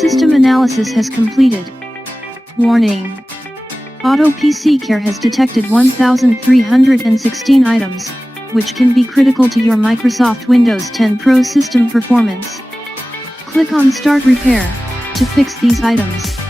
System analysis has completed. Warning. Auto PC Care has detected 1,316 items, which can be critical to your Microsoft Windows 10 Pro system performance. Click on Start Repair to fix these items.